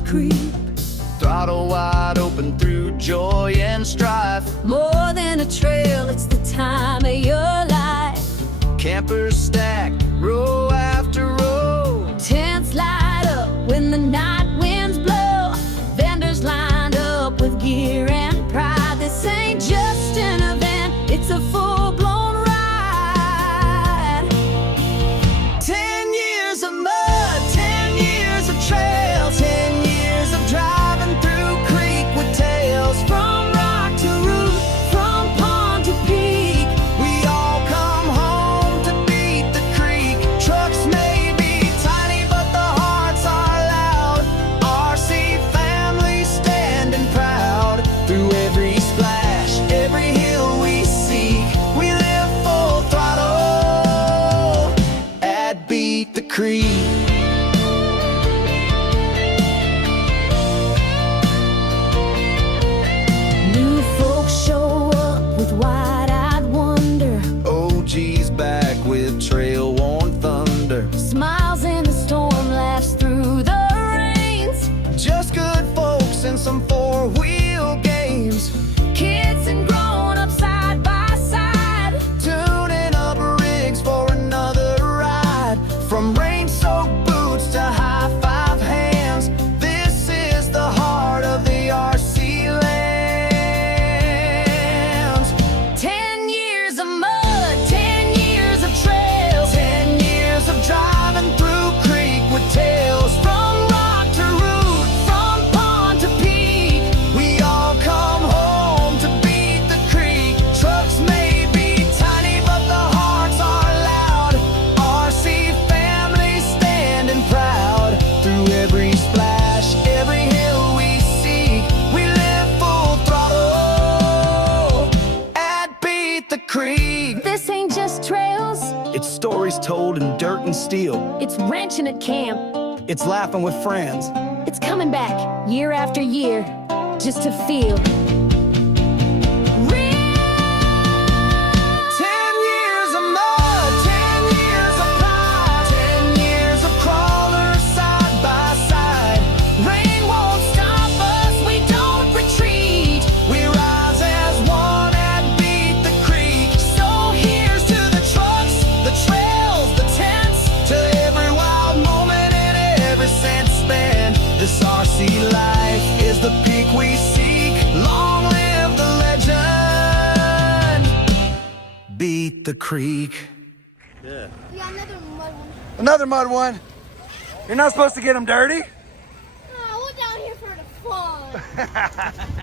colors creep, Throttle wide open through joy and strife. more than a trail, it's the time of your life. Campers stack row after row. Tents light up when the night winds blow. Vendors lined up with gear and pride. This ain't just an event, it's a full-blown ride. 10 years of mud, 10 years of trail, 10 years of driving through creek with tales. From rock to root, from pond to peak, We all come home to beat the creek. Trucks may be tiny, but the hearts are loud. RC family standing proud. Through every splash, every hill we seek, we live full throttle at Beat the Creek. new folks show up with wide-eyed wonder. OG's back with trail-worn thunder. Smiles in the storm, laughs through the rains. Just good folks and some four-wheel games. Kids and grown-ups side by side. Tuning up rigs for another ride. From rain-soaked boots to high-five hands, this is the heart of the RC lands. 10 years of mud, 10 years of trails, 10 years of driving through creek with tales. From rock to root, from pond to peak, we all come home to beat the creek. Trucks may be tiny, but the hearts are loud. RC family standing proud. Through every splash, every hill we seek, we live full throttle at Beat the Creek. This ain't just trails, It's stories told in dirt and steel. it's ranching at camp. It's laughing with friends. It's coming back year after year just to feel real. 10 years of mud, 10 years of plow, 10 years of crawlers side by side. Rain won't stop us, we don't retreat. We rise as one and Beat the Creek. So here's to the trucks, The trails, the tents, to every wild moment and every sense spent. This RC life is the peak we seek. Long live the legend, Beat the Creek. Yeah, another mud one. Another mud one. You're not supposed to get them dirty. Oh, we're down here for the fun.